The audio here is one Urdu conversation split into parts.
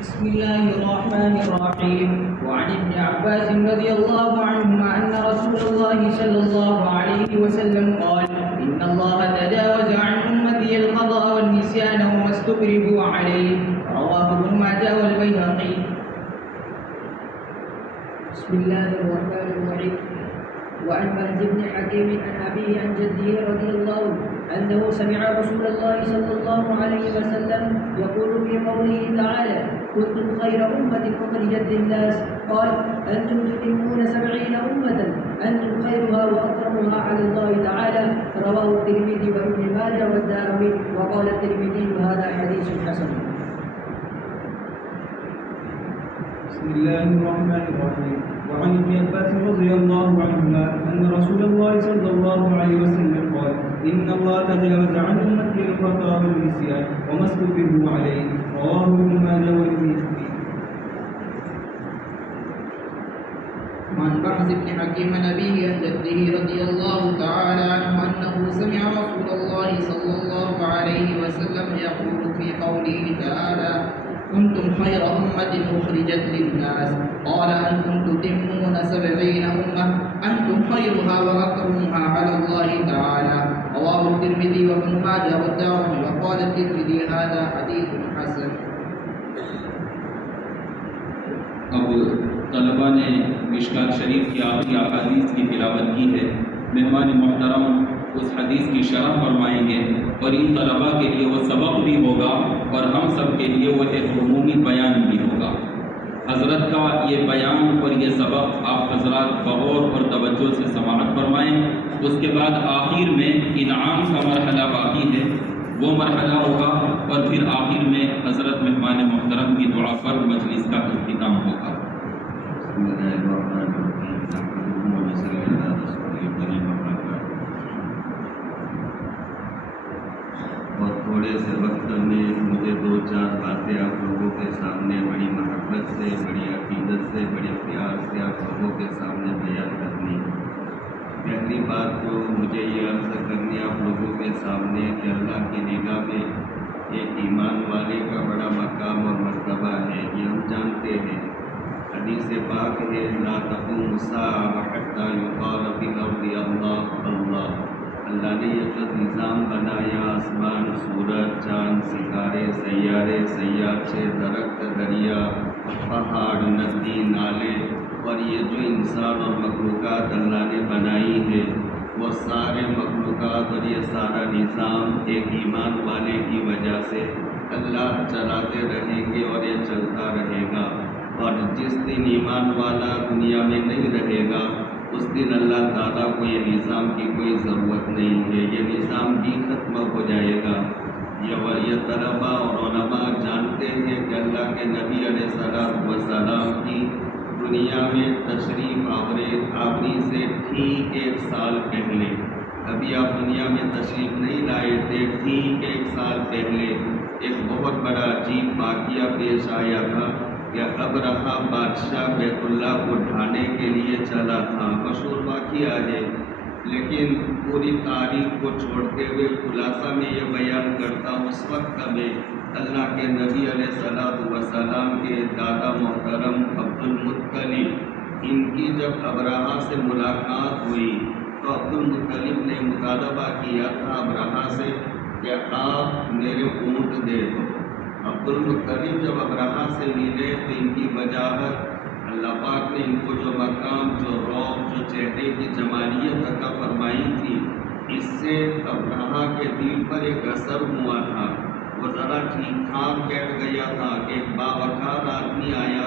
بسم الله الرحمن الرحيم. وعن ابن عباس رضي الله عنهما أن رسول الله صلى الله عليه وسلم قال: إن الله تجاوز عن أمتي الخطأ والنسيان وما استكرهوا عليه. رواه ابن ماجه والبيهقي. بسم الله الرحمن الرحيم. وعن بهز بن حكيم عن أبيه عن جده رضي الله أنه سمع رسول الله صلى الله عليه وسلم يقول في قوله تعالى: كنتم خير أمة أخرجت للناس، قال: أنتم تتمون 70 أمة، أنتم خيرها وأكرمها على الله تعالى. رواه الترمذي وابن ماجه والدارمي، وقال الترمذي: هذا حديث حسن. بسم الله الرحمن الرحيم. وعن ابن عباس رضي الله عنهما أن رسول الله صلى الله عليه وسلم قال: إن الله تجاوز عن أمتي الخطأ والنسيان وما استكرهوا عليه. رواه ابن ماجه والبيهقي. وعن بهز بن حكيم عن أبيه عن جده رضي الله تعالى عنه أنه سمع رسول الله صلى الله عليه وسلم يقول في قوله تعالى: كنتم خير أمة أخرجت للناس، قال: أنتم تتمون 70 أمة، أنتم خيرها وأكرمها على الله تعالى. رواه الترمذي وابن ماجه والدارمي، وقال الترمذي: هذا حديث حسن. اب طلبہ نے مشکات شریف کی آخری احادیث کی تلاوت کی ہے. مہمان محترم اس حدیث کی شرح فرمائیں گے اور ان طلبہ کے لیے وہ سبق بھی ہوگا اور ہم سب کے لیے وہ ایک عمومی بیان بھی ہوگا. حضرت کا یہ بیان اور یہ سبق آپ حضرات بغور اور توجہ سے سماعت فرمائیں. اس کے بعد آخر میں انعام کا مرحلہ باقی ہے، وہ مرحلہ ہوگا اور پھر آخر میں حضرت مہمان محترم کی دعا پر مجلس کا اختتام ہوگا. اور تھوڑے سے وقت میں مجھے 2-4 باتیں آپ لوگوں کے سامنے بڑی محبت سے، بڑی عقیدت سے، بڑے پیار سے آپ لوگوں کے سامنے بیان کرنی ہے. پہلی بات تو مجھے یہ عرض کرنی آپ لوگوں کے سامنے کہ اللہ کی نگاہ میں ایک ایمان والے کا بڑا مقام اور مرتبہ ہے، یہ ہم جانتے ہیں. حدیث پاک ہے: لا تقوم الساعة حتى يقال في الأرض اللہ اللہ. اللہ نے یہ جو نظام بنایا، آسمان، سورج، چاند، ستارے، سیارے، سیارچے، درخت، دریا، پہاڑ، ندی، نالے، اور یہ جو انسان اور مخلوقات اللہ نے بنائی ہے، وہ سارے مخلوقات اور یہ سارا نظام ایک ایمان والے کی وجہ سے اللہ چلاتے رہیں گے اور یہ چلتا رہے گا. اور جس دن ایمان والا دنیا میں نہیں رہے گا اس دن اللہ تعالیٰ کو یہ نظام کی کوئی ضرورت نہیں ہے، یہ نظام بھی ختم ہو جائے گا. یہ طلباء اور علماء جانتے ہیں کہ اللہ کے نبی علیہ السلام کی دنیا میں تشریف آوری سے ٹھیک 1 سال پہلے، ابھی آپ دنیا میں تشریف نہیں لائے تھے، ٹھیک 1 سال پہلے ایک بہت بڑا عجیب واقعہ پیش آیا تھا کہ ابرہہ بادشاہ بیت اللہ کو ڈھانے کے لیے چلا تھا. مشہور واقعہ ہے، لیکن پوری تاریخ کو چھوڑتے ہوئے خلاصہ میں یہ بیان کرتا ہوں. اس وقت میں اللہ کے نبی علیہ السلام کے دادا محترم عبد المطلب، ان کی جب ابرہہ سے ملاقات ہوئی تو عبد المطلب نے مطالبہ کیا تھا ابرہہ سے کہ آپ میرے اونٹ دے دو. عبد المطلب جب ابرہہ سے ملے تو ان کی وجاہت اللہ پاک نے ان کو جو مقام، جو روب، جو چہرے کی جمالیت عطا فرمائی تھی، اس سے ابرہہ کے دل پر ایک اثر ہوا تھا. وہ ذرا ٹھیک ٹھاک بیٹھ گیا تھا کہ ایک باوقار آدمی آیا،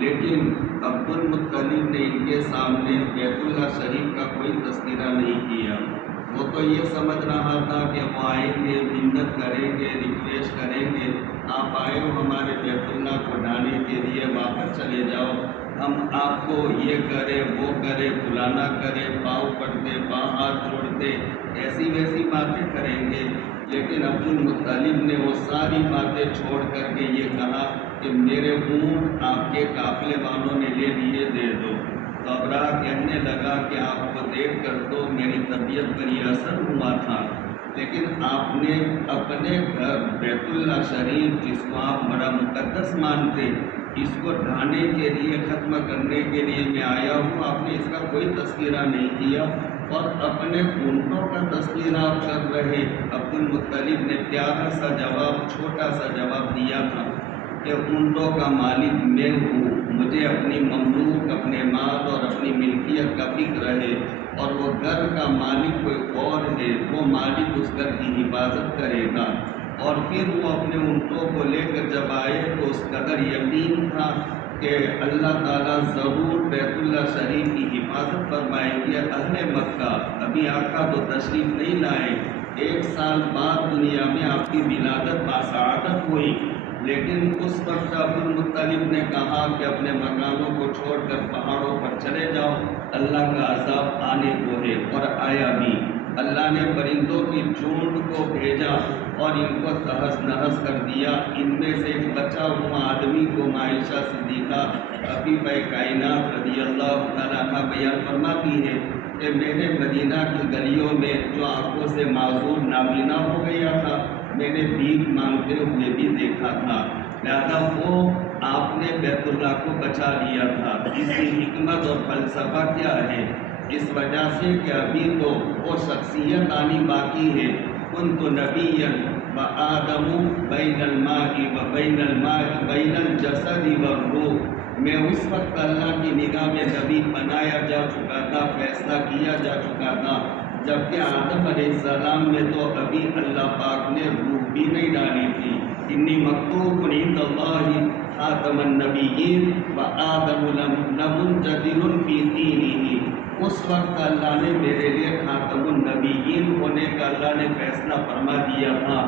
لیکن عبد المطلب نے ان کے سامنے بیت اللہ شریف کا کوئی تذکرہ نہیں کیا. وہ تو یہ سمجھ رہا تھا کہ وہ آئیں گے، منت کریں گے، ریکویسٹ کریں گے، آپ آئے ہو ہمارے بیت اللہ کو ڈھانے کے لیے، واپس چلے جاؤ، ہم آپ کو یہ کرے وہ کرے، فلانا کرے، پاؤں پڑتے، پاؤں ہاتھ جوڑتے، ایسی ویسی باتیں کریں گے. لیکن عبد المطلب نے وہ ساری باتیں چھوڑ کر کے یہ کہا کہ میرے اونٹ آپ کے قافلے والوں نے لے لیے، دے دو. تو ابرہہ کہنے لگا کہ آپ کو دیکھ کر تو میری طبیعت پر یہ اثر ہوا تھا لیکن آپ نے اپنے گھر بیت اللہ شریف جس کو آپ بڑا مقدس مانتے، اس کو ڈھانے کے لیے، ختم کرنے کے لیے میں آیا ہوں، آپ نے اس کا کوئی تذکرہ نہیں کیا، اور اپنے اونٹوں کا تذکرہ آپ کر رہے۔ عبد المطلب نے پیارا سا جواب، چھوٹا سا جواب دیا تھا کہ اونٹوں کا مالک میں ہوں، مجھے اپنی مملوک، اپنے مال اور اپنی ملکیت کا فکر ہے، اور وہ گھر کا مالک کوئی اور ہے، وہ مالک اس گھر کی حفاظت کرے گا۔ اور پھر وہ اپنے اونٹوں کو لے کر جب آئے تو اس قدر یقین تھا کہ اللہ تعالیٰ ضرور بیت اللہ شریف کی حفاظت فرمائیں گے۔ اہل مکہ ابھی آقا تو تشریف نہیں لائے، 1 سال بعد دنیا میں آپ کی ولادت باسعادت ہوئی، لیکن اس وقت عبد المطلب نے کہا کہ اپنے مکانوں کو چھوڑ کر پہاڑوں پر چلے جاؤ، اللہ کا عذاب آنے کو ہے، اور آیا بھی۔ اللہ نے پرندوں کی جھنڈ کو بھیجا اور ان کو تہس نہس کر دیا۔ ان میں سے ایک بچا ہوا آدمی کو عائشہ صدیقہ حفیظہ کائنات رضی اللہ تعالیٰ عنہ بیان فرماتی ہے کہ میں نے مدینہ کی گلیوں میں جو آنکھوں سے معذور نابینا ہو گیا تھا، میں نے بھیک مانگتے ہوئے بھی دیکھا تھا، لہذا وہ آپ نے بیت اللہ کو بچا لیا تھا۔ اس کی حکمت اور فلسفہ کیا ہے؟ اس وجہ سے کہ ابھی تو وہ شخصیت آنی باقی ہے۔ کنت نبیا وآدم بین الماء بین الجسد والروح، میں اس وقت اللہ کی نگاہ میں نبی بنایا جا چکا تھا، فیصلہ کیا جا چکا تھا، جبکہ آدم علیہ السلام میں تو ابھی اللہ پاک نے روح بھی نہیں ڈالی تھی۔ انی مکتوب عند اللہ خاتم النبیین وآدم لمنجدر فی دینہ، اس وقت اللہ نے میرے لیے خاتم النبیین ہونے کا اللہ نے فیصلہ فرما دیا تھا،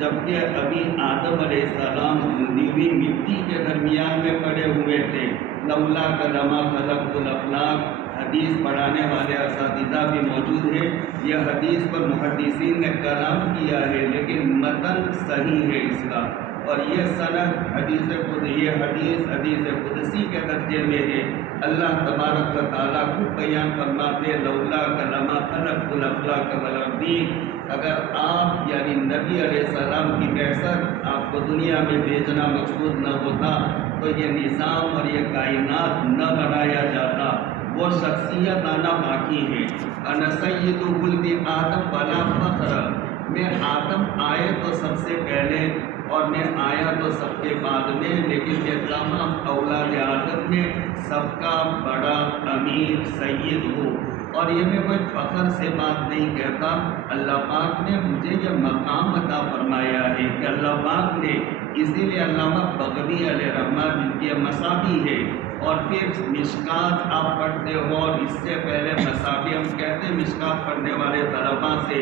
جبکہ ابھی آدم علیہ السلام زندی ہوئی مٹی کے درمیان میں پڑے ہوئے تھے۔ لولا کلمہ خلقت الافلاق، حدیث پڑھانے والے اساتذہ بھی موجود ہیں، یہ حدیث پر محدثین نے کلام کیا ہے، لیکن متن صحیح ہے اس کا، اور یہ سند حدیث قدسی کے درجے میں ہے۔ اللہ تبارک و تعالیٰ خود بیان فرماتے لولا کلمہ خلقت الافلاق والارضین، اگر آپ یعنی نبی علیہ السلام کی بعثت، آپ کو دنیا میں بھیجنا مقصود نہ ہوتا تو یہ نظام اور یہ کائنات نہ بنایا جاتا، وہ شخصیت آنا باقی ہے۔ انا سید ولد آدم ولا فخر، میں آدم آئے تو سب سے پہلے اور میں آیا تو سب کے بعد میں، لیکن یہ تمام اولاد آدم میں سب کا بڑا امیر سید ہوں، اور یہ میں کوئی فخر سے بات نہیں کہتا، اللہ پاک نے مجھے یہ مقام عطا فرمایا ہے کہ اللہ پاک نے، اسی لیے علامہ بغوی علیہ رحمۃ جن کی مصابی ہے، اور پھر مشکات آپ پڑھتے ہو، اور اس سے پہلے مصابی ہم کہتے ہیں مشکات پڑھنے والے طلباء سے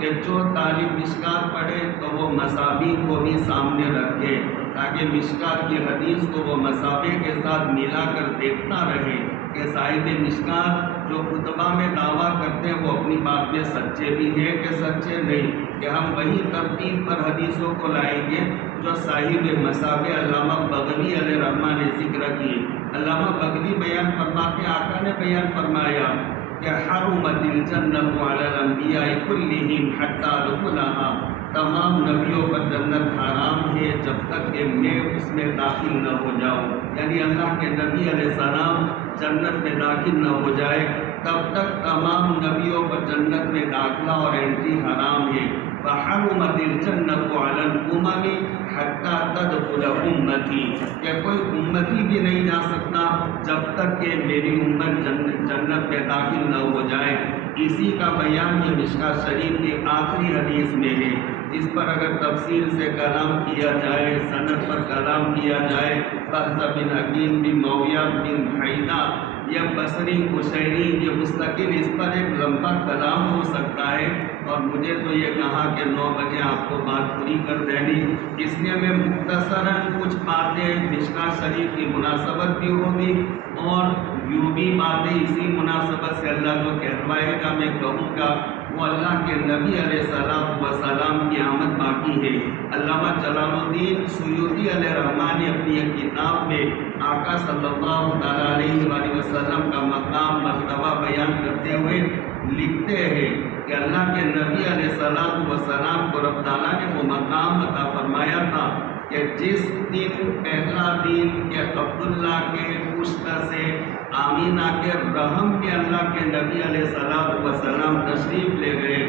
کہ جو طالب مشکات پڑھے تو وہ مصابی کو بھی سامنے رکھے، تاکہ مشکات کی حدیث کو وہ مصابی کے ساتھ ملا کر دیکھتا رہے کہ صاحب مشکات جو خطبہ میں دعویٰ کرتے ہیں وہ اپنی بات میں سچے بھی ہیں کہ سچے نہیں، کہ ہم وہی ترتیب پر حدیثوں کو لائیں گے جو صاحب مصابی علامہ بغوی علیہ رحمہ نے ذکر کی۔ علامہ بغوی بیان فرماتے آقا نے بیان فرمایا کہ حرمت الجنت علی الانبیاء کلہم حتی دخلها، تمام نبیوں پر جنت حرام ہے جب تک کہ میں اس میں داخل نہ ہو جاؤں، یعنی اللہ کے نبی علیہ السلام جنت میں داخل نہ ہو جائے تب تک تمام نبیوں پر جنت میں داخلہ اور انٹری حرام ہے۔ فحرمت الجنت علی الامم حتی تدخل امتی، کہ کوئی امتی بھی نہیں جا سکتا جب تک کہ میری امت جنت میں داخل نہ ہو جائے۔ اسی کا بیان یہ مشکات شریف کی آخری حدیث میں ہے۔ اس پر اگر تفصیل سے کلام کیا جائے، سند پر کلام کیا جائے، بحث بن حکیم بن معاویہ بن حیدہ یا بصری قشیری، یہ مستقل اس پر ایک لمبا کلام ہو سکتا ہے، اور مجھے تو یہ کہا کہ 9 بجے آپ کو بات پوری کر دینی، اس لیے میں مختصراً کچھ باتیں مشکات شریف کی مناسبت بھی ہوگی اور یوں بھی باتیں اسی مناسبت سے اللہ جو کہلوائے گا میں کہوں گا، وہ اللہ کے نبی علیہ السلام کی آمد باقی ہے۔ علامہ جلال الدین سیوطی علیہ رحمہ نے اپنی ایک کتاب میں آقا صلی اللہ علیہ وسلم کا مقام مرتبہ بیان کرتے ہوئے لکھتے ہیں کہ اللہ کے نبی علیہ السلام کو رب تعالیٰ نے وہ مقام عطا فرمایا تھا کہ جس دن پہلا دن کہ عبداللہ کے پشت سے آمینہ کے رحم میں اللہ کے نبی علیہ السلام تشریف لے گئے،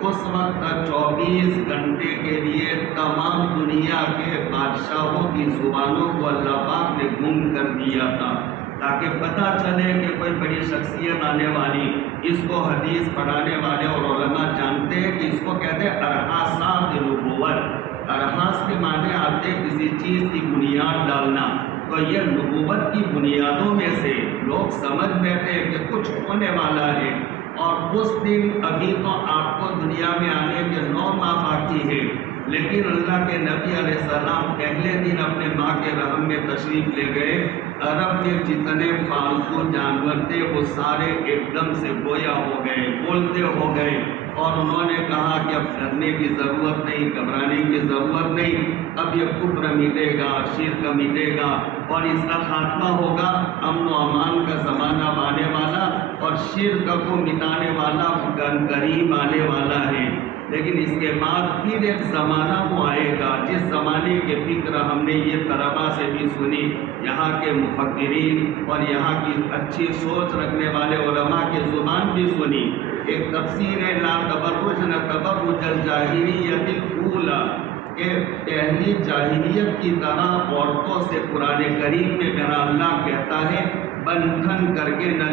اس وقت 24 گھنٹے کے لیے تمام دنیا کے بادشاہوں کی زبانوں کو اللہ پاک نے گم کر دیا تھا، تاکہ پتہ چلے کہ کوئی بڑی شخصیت آنے والی، اس کو حدیث پڑھانے والے اور علماء جانتے ہیں کہ اس کو کہتے ہیں ارحاسات نبوت۔ ارحاس کے معنی آتے کسی چیز کی بنیاد ڈالنا، تو یہ نبوت کی بنیادوں میں سے لوگ سمجھ بیٹھے کہ کچھ ہونے والا ہے، اور اس دن ابھی تو آپ کو دنیا میں آنے کے 9 ماہ باقی ہے، لیکن اللہ کے نبی علیہ السلام پہلے دن اپنے ماں کے رحم میں تشریف لے گئے۔ عرب کے جتنے پالتو جانور تھے وہ سارے ایک دم سے گویا ہو گئے، بولتے ہو گئے، اور انہوں نے کہا کہ اب ڈرنے کی ضرورت نہیں، گھبرانے کی ضرورت نہیں، اب یہ کفر مٹے گا، شرک مٹے گا، اور اس کا خاتمہ ہوگا، امن و امان کا زمانہ آنے والا، اور شرک کو مٹانے والا قریب آنے والا ہے۔ لیکن اس کے بعد پھر ایک زمانہ وہ آئے گا جس زمانے کے فکر ہم نے یہ طلباء سے بھی سنی، یہاں کے مفکرین اور یہاں کی اچھی سوچ رکھنے والے علماء کی زبان بھی سنی۔ ایک تفسیر ہے لا تبرج نہ تبرج الجاہلیت الاولی، کہ پہلی جاہلیت کی طرح عورتوں سے قرآن کریم میں میرا اللہ کہتا ہے بندھن کر کے نہ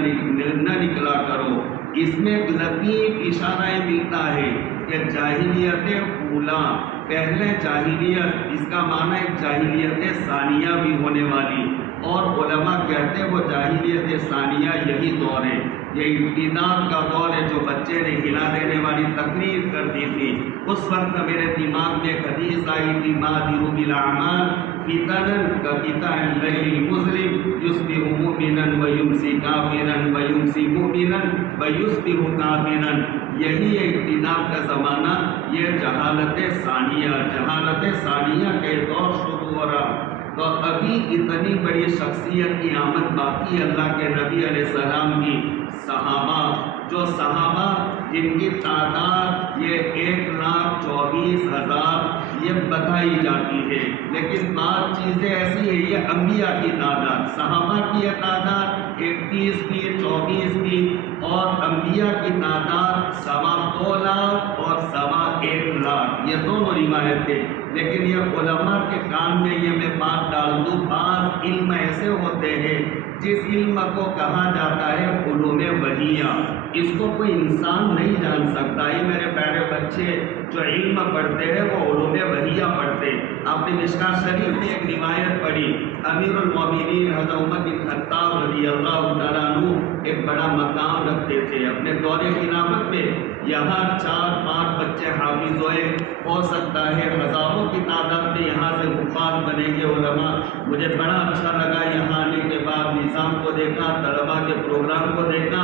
نکلا کرو۔ اس میں ایک لطیف اشارہ ملتا ہے کہ جاہلیت اولا، پہلے جاہلیت، اس کا معنی ایک جاہلیت ثانیہ بھی ہونے والی، اور علماء کہتے ہیں وہ جاہلیت ثانیہ یہی دور ہے، یہ ابتداء کا دور ہے جو بچے نے ہلا دینے والی تقریر کر دی تھی۔ اس وقت میرے دماغ میں ایک حدیث آئی تھی بادر بالاعمال فتنا کفتن اللیل المظلم یصبح مؤمنا ویمسی کافرا ویمسی مؤمنا ویصبح کافرا، یہی ابتداء کا زمانہ، یہ جہالت ثانیہ کے دور شروع ہو رہا۔ تو ابھی اتنی بڑی شخصیت کی آمد باقی اللہ کے نبی علیہ السلام کی، صحابہ جن کی تعداد یہ 1,24,000 یہ بتائی جاتی ہے، لیکن بعض چیزیں ایسی ہیں، یہ انبیاء کی تعداد، صحابہ کی یہ تعداد 31 کی 24 کی، اور انبیاء کی تعداد 2.25 لاکھ اور 1.25 لاکھ، یہ دونوں روایتیں۔ لیکن یہ علماء کے کام میں یہ میں بات ڈال دوں، بعض علم ایسے ہوتے ہیں جس علم کو کہا جاتا ہے علوم وحیہ، اس کو کوئی انسان نہیں جان سکتا۔ یہ میرے پیارے بچے جو علم پڑھتے ہیں وہ علوم وحیہ پڑھتے۔ آپ نے مشکاۃ شریف میں ایک روایت پڑھی، امیر المومنین حضرت عمر بن خطاب رضی اللہ تعالیٰ عنہ ایک بڑا مقام رکھتے تھے اپنے دور خلافت میں، یہاں 4-5 بچے حافظ ہوئے، ہو سکتا ہے ہزاروں کی تعداد میں یہاں سے حفاظ بنیں گے علماء۔ مجھے بڑا اچھا لگا یہاں آنے کے بعد، نظام کو دیکھا، طلباء کے پروگرام کو دیکھا،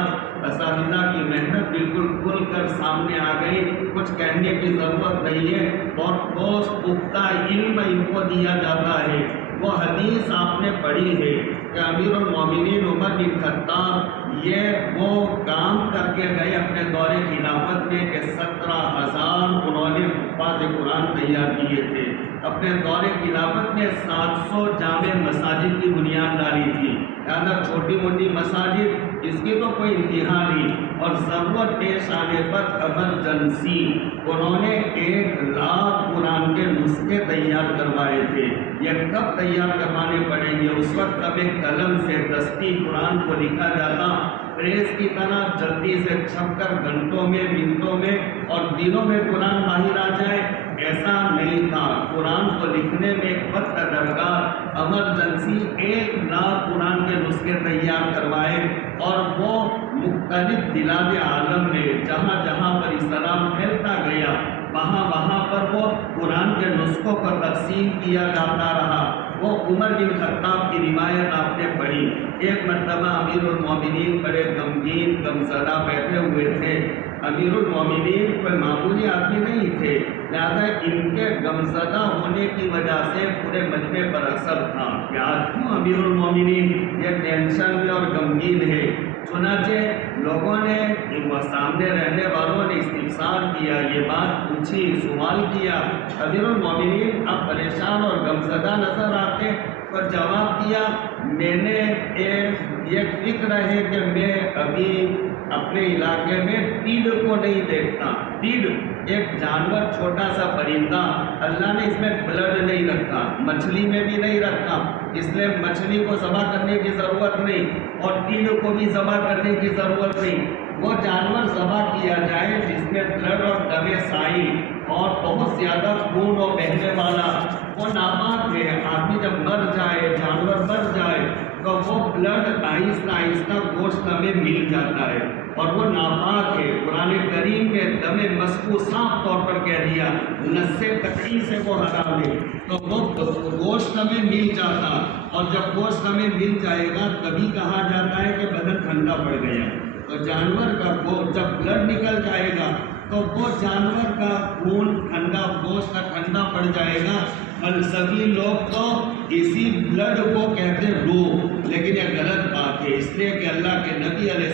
اساتذہ کی محنت بالکل کھل کر سامنے آ گئی، کچھ کہنے کی ضرورت نہیں ہے، اور ٹھوس پختہ علم ان کو دیا جاتا ہے۔ وہ حدیث آپ نے پڑھی ہے کہ امیر المومنین عمر بن خطاب یہ وہ کام کر کے گئے اپنے دور خلافت میں کہ 17,000 انہوں نے حفاظ قرآن تیار کیے تھے۔ اپنے دور خلافت میں 700 جامع مساجد کی بنیاد ڈالی تھی، یعنی چھوٹی موٹی مساجد، اس کی تو کوئی انتہا نہیں، اور ضرورت پیش آنے پر ایمرجنسی انہوں نے 1 لاکھ قرآن کے نسخے تیار کروائے تھے۔ یہ کب تیار کروانے پڑیں گے؟ اس وقت کب ایک قلم سے دستی قرآن کو لکھا جاتا، پریس کی طرح جلدی سے چھپ کر گھنٹوں میں، منٹوں میں اور دنوں میں قرآن باہر آ جائے، ایسا نہیں تھا۔ قرآن کو لکھنے میں ایک وقت درکار، ایمرجنسی 1 لاکھ قرآن کے نسخے تیار کروائے، اور وہ مختلف بلاد عالم میں جہاں جہاں پر اسلام پھیلتا گیا وہاں پر وہ قرآن کے نسخوں کو تقسیم کیا جاتا رہا۔ وہ عمر بن خطاب کی روایت آپ نے پڑھی، ایک مرتبہ امیر المومنین بڑے غمگین غمزدہ بیٹھے ہوئے تھے۔ امیر المومنین کوئی معمولی آدمی نہیں تھے، لہٰذا ان کے غمزدہ ہونے کی وجہ سے پورے مجمع پر اثر تھا کہ آج کیوں امیر المومنین یہ ٹینشن میں اور غمگین ہے۔ چنانچہ لوگوں نے سامنے رہنے والوں نے استفسار کیا، یہ بات پوچھی، سوال کیا۔ امیر المومنین اب پریشان اور غمزدہ نظر آتے اور جواب دیا، میں نے ایک فکر ہے کہ میں ابھی اپنے علاقے میں ٹیڈ کو نہیں دیکھتا۔ ٹیڈ ایک جانور، چھوٹا سا پرندہ، اللہ نے اس میں بلڈ نہیں رکھا، مچھلی میں بھی نہیں رکھا، اس لیے مچھلی کو ذبح کرنے کی ضرورت نہیں اور ٹیڈ کو بھی ذبح کرنے کی ضرورت نہیں۔ وہ جانور ذبح کیا جائے جس میں بلڈ اور دم سائی اور بہت زیادہ خون اور بہنے والا، وہ ناپاک ہے۔ آدمی جب مر جائے، جانور مر جائے تو وہ بلڈ آہستہ آہستہ گوشت میں مل جاتا ہے اور وہ ناپاک ہے۔ قرآن کریم میں دم مسفوح صاف طور پر کہہ دیا، نص قطعی سے وہ حرام ہے، تو وہ گوشت میں مل جاتا، اور جب گوشت میں مل جائے گا تبھی کہا جاتا ہے کہ بدن ٹھنڈا پڑ گیا۔ تو جانور کا جب بلڈ نکل جائے گا تو وہ جانور کا خون ٹھنڈا، گوشت کا ٹھنڈا پڑ جائے گا۔ فلسفی لوگ تو اسی بلڈ کو کہتے روح، لیکن یہ غلط بات ہے، اس لیے کہ اللہ کے نبی علیہ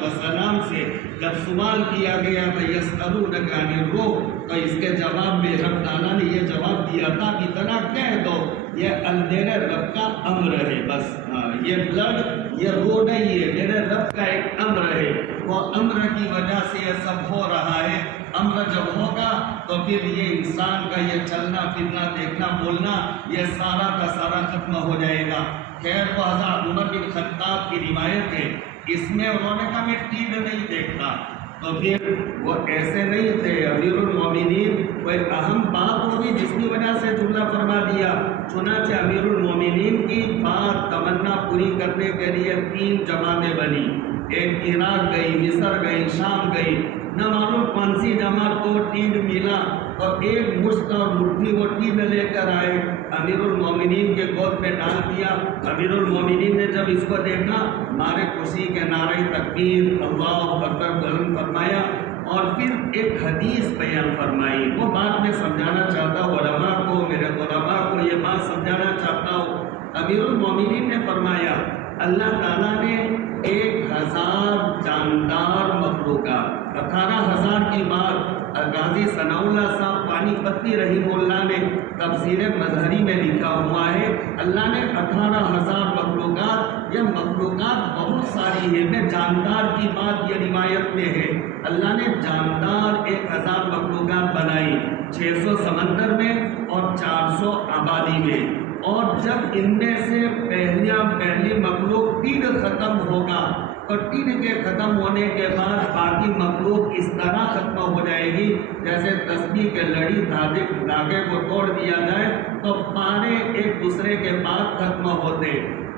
السلام سے جب سوال کیا گیا تھا یسألونک عن الروح، تو اس کے جواب میں رب تعالیٰ نے یہ جواب دیا تھا کہ اتنا کہہ دو یہ میرے رب کا امر ہے، بس یہ بلڈ، یہ روح نہیں ہے، میرے رب کا ایک امر ہے، وہ امر کی وجہ سے یہ سب ہو رہا ہے۔ امر جب ہوگا تو پھر یہ انسان کا یہ چلنا پھرنا، دیکھنا بولنا، یہ سارا کا سارا ختم ہو جائے گا۔ خیر وہ حضرت عمر بن خطاب کی روایت ہے، اس میں انہوں نے کہا میں ٹیڈ نہیں دیکھتا، تو پھر وہ ایسے نہیں تھے۔ امیر المومنین کوئی اہم بات ہوگی جس کی وجہ سے جملہ فرما دیا۔ چنانچہ امیر المومنین کی بات تمنا پوری کرنے کے لیے 3 جماعتیں بنی، ایک عراق گئی، مصر گئی، شام گئی، نہ معلوم کون سی جماعت کو ٹیڈ ملا، اور ایک مشت اور مٹھی وہ ٹیڈ لے کر آئے، امیر المومنین کے گود میں ڈال دیا۔ امیر المومنین نے جب اس کو دیکھا، مارے خوشی کے نعرہ تکبیر اللہ اکبر بلند فرمایا، اور پھر ایک حدیث بیان فرمائی۔ وہ بات میں سمجھانا چاہتا ہوں علماء کو، میرے علماء کو یہ بات سمجھانا چاہتا ہوں۔ امیر المومنین نے فرمایا اللہ تعالیٰ نے 1000 جاندار مخلوقات، 18,000 کی بات غازی ثناء اللہ صاحب پانی پتی رحمہ اللہ نے تفسیر مظہری میں لکھا ہوا ہے، اللہ نے 18,000 مخلوقات، یہ مخلوقات بہت ساری ہے، میں جاندار کی بات یہ روایت میں ہے، اللہ نے جاندار 1000 مخلوقات بنائی، 600 سمندر میں اور 400 آبادی میں، اور جب ان میں سے پہلی مخلوق ٹیڈ ختم ہوگا تو ٹیڈ کے ختم ہونے کے بعد باقی مخلوق اس طرح ختم ہو جائے گی جیسے تسبیح کے لڑی دھاگے کو توڑ دیا جائے تو پارے ایک دوسرے کے بعد ختم ہوتے۔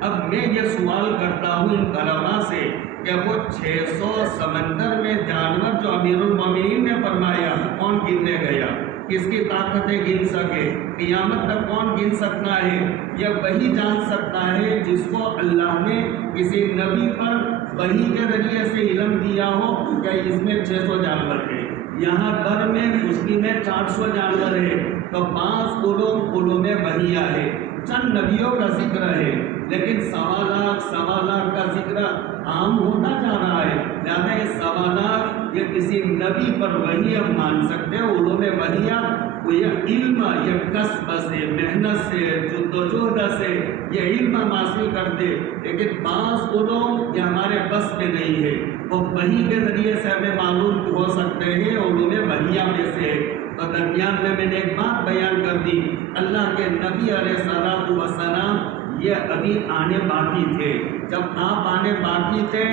اب میں یہ سوال کرتا ہوں ان علماء سے کہ وہ 600 سمندر میں جانور جو امیر المومنین نے فرمایا کون گننے گیا، کس کی طاقتیں گن سکے، قیامت تک کون گن سکتا ہے؟ یہ وہی جان سکتا ہے جس کو اللہ نے کسی نبی پر وحی کے ذریعے سے علم دیا ہو کہ اس میں 600 جانور ہیں، یہاں در میں مسلم میں 400 جانور ہے، تو 5 علوم وحیہ ہے، چند نبیوں کا ذکر ہے، لیکن 1.25 لاکھ کا ذکر عام ہوتا جا رہا ہے، لہذا یہ 1.25 لاکھ یہ کسی نبی پر وحی ہم مان سکتے ہیں۔ علوم وحیہ یہ علم، یہ کسب سے، محنت سے، جد و جہد سے یہ علم ہم حاصل کرتے، لیکن بعض علوم یہ ہمارے بس میں نہیں ہے، وہ وحی کے ذریعے سے ہمیں معلوم ہو سکتے ہیں، علوم وحیہ میں سے۔ تو درمیان میں نے ایک بات بیان کر دی، اللہ کے نبی علیہ السلام یہ ابھی آنے باقی تھے، جب آپ آنے باقی تھے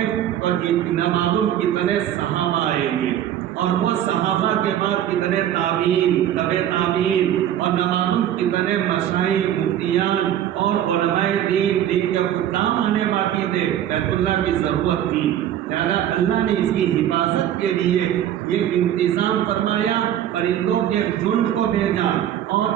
تو نہ معلوم کتنے صحابہ آئیں گے، اور وہ صحابہ کے بعد کتنے تابعین، تبع تابعین، اور نہ معلوم کتنے مشائخ، مفتیان اور علماء دین کے خدام آنے باقی تھے، بیت اللہ کی ضرورت تھی، لہذا اللہ نے اس کی حفاظت کے لیے یہ انتظام فرمایا، پرندوں کے جھنڈ کو بھیجا اور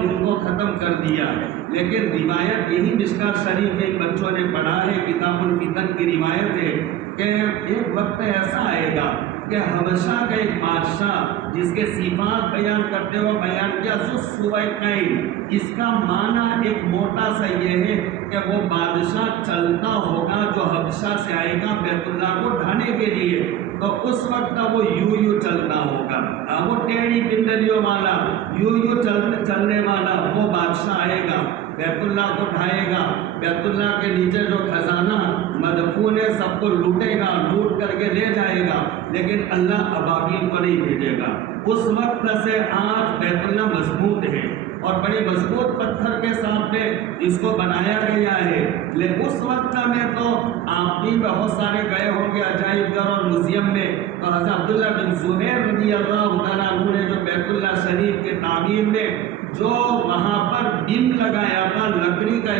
ان کو ختم کر دیا۔ لیکن روایت یہی مشکات شریف میں بچوں نے پڑھا ہے، کتاب الفتن کی روایت ہے کہ ایک وقت ایسا آئے گا کہ حبشہ کا ایک بادشاہ جس کے صفات بیان کرتے ہوئے بیان کیا ذو السویقین، اس کا معنی ایک موٹا سا یہ ہے کہ وہ بادشاہ چلتا ہوگا جو حبشہ سے آئے گا بیت اللہ کو ڈھانے کے لیے، تو اس وقت وہ یوں چلتا ہوگا، وہ ٹیڑھی پنڈلیوں والا یوں چلنے والا وہ بادشاہ آئے گا، بیت اللہ کو ڈھائے گا، بیت اللہ کے نیچے جو خزانہ مدفون ہے سب کو لوٹے گا، لوٹ کر کے لے جائے گا، لیکن اللہ ابابیل کو نہیں بھیجے گا۔ اس وقت سے آج بیت اللہ مضبوط ہے اور بڑے مضبوط پتھر کے ساتھ میں اس کو بنایا گیا ہے، لیکن اس وقت میں تو آپ بھی بہت سارے گئے ہوں گے عجائب گھر اور میوزیم میں، تو حضرت عبداللہ بن زبیر رضی اللہ تعالیٰ عنہ نے جو بیت اللہ شریف کے تعمیر میں جو وہاں پر بم لگایا تھا لکڑی کا،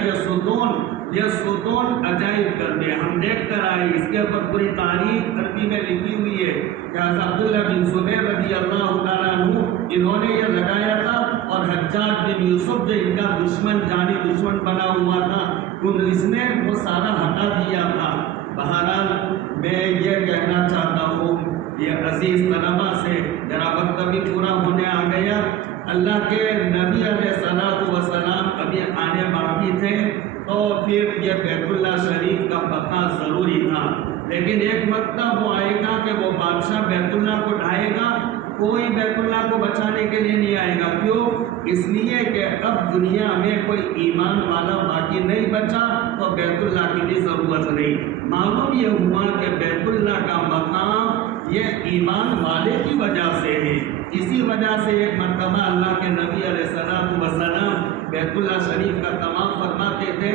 یہ ستون عجائب گھر میں ہم دیکھ کر آئے، اس کے اوپر پوری تاریخ عربی میں لکھی ہوئی ہے کہ حضرت عبداللہ بن زبیر رضی اللہ تعالیٰ عنہ انہوں نے یہ لگایا تھا، اور حجاج بن یوسف جو ان کا دشمن جانی دشمن بنا ہوا تھا اس نے وہ سارا ہٹا دیا تھا۔ بہرحال میں یہ کہنا چاہتا ہوں یہ عزیز طلباء سے، میرا وقت ابھی پورا ہونے آ گیا، اللہ کے نبی علیہ الصلوۃ والسلام ابھی آنے باقی تھے، تو پھر یہ بیت اللہ شریف کا بقا ضروری تھا، لیکن ایک وقت وہ آئے گا کہ وہ بادشاہ بیت اللہ کو ڈھائے گا، کوئی بیت اللہ کو بچانے کے لیے نہیں آئے گا۔ کیوں؟ اس لیے کہ اب دنیا میں کوئی ایمان والا باقی نہیں بچا، تو بیت اللہ کی بھی ضرورت نہیں۔ معلوم یہ ہوا کہ بیت اللہ کا مقام یہ ایمان والے کی وجہ سے ہے، اسی وجہ سے ایک مرتبہ اللہ کے نبی علیہ الصلوۃ والسلام بیت اللہ شریف کا طواف فرماتے تھے،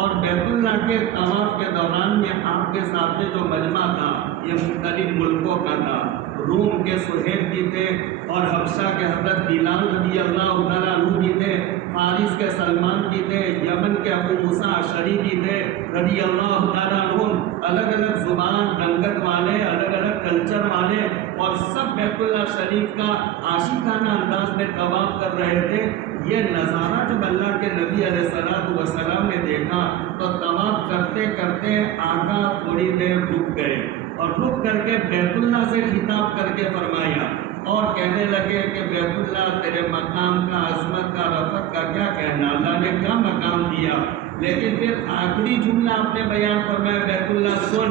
اور بیت اللہ کے طواف کے دوران میں آپ کے سامنے جو مجمع تھا یہ مختلف ملکوں کا تھا، روم کے سہیب بھی تھے، اور حبشہ کے حضرت بلال رضی اللہ تعالیٰ عنہ بھی تھے، فارس کے سلمان بھی تھے، یمن کے ابو موسیٰ اشعری بھی تھے رضی اللہ تعالیٰ عنہ، الگ الگ زبان رنگت والے، الگ الگ کلچر والے، اور سب بیت اللہ شریف کا عاشقانہ انداز میں طواف کر رہے تھے۔ یہ نظارہ جب اللہ کے نبی علیہ الصلوۃ والسلام نے دیکھا تو طواف کرتے کرتے آقا تھوڑی دیر رک گئے، اور رک کر کے بیت اللہ سے خطاب کر کے فرمایا اور کہنے لگے کہ بیت اللہ تیرے مقام کا، عظمت کا، رفعت کا کیا کہنا، اللہ نے کیا مقام دیا، لیکن پھر آخری جملہ آپ نے بیان فرمایا بیت اللہ سن،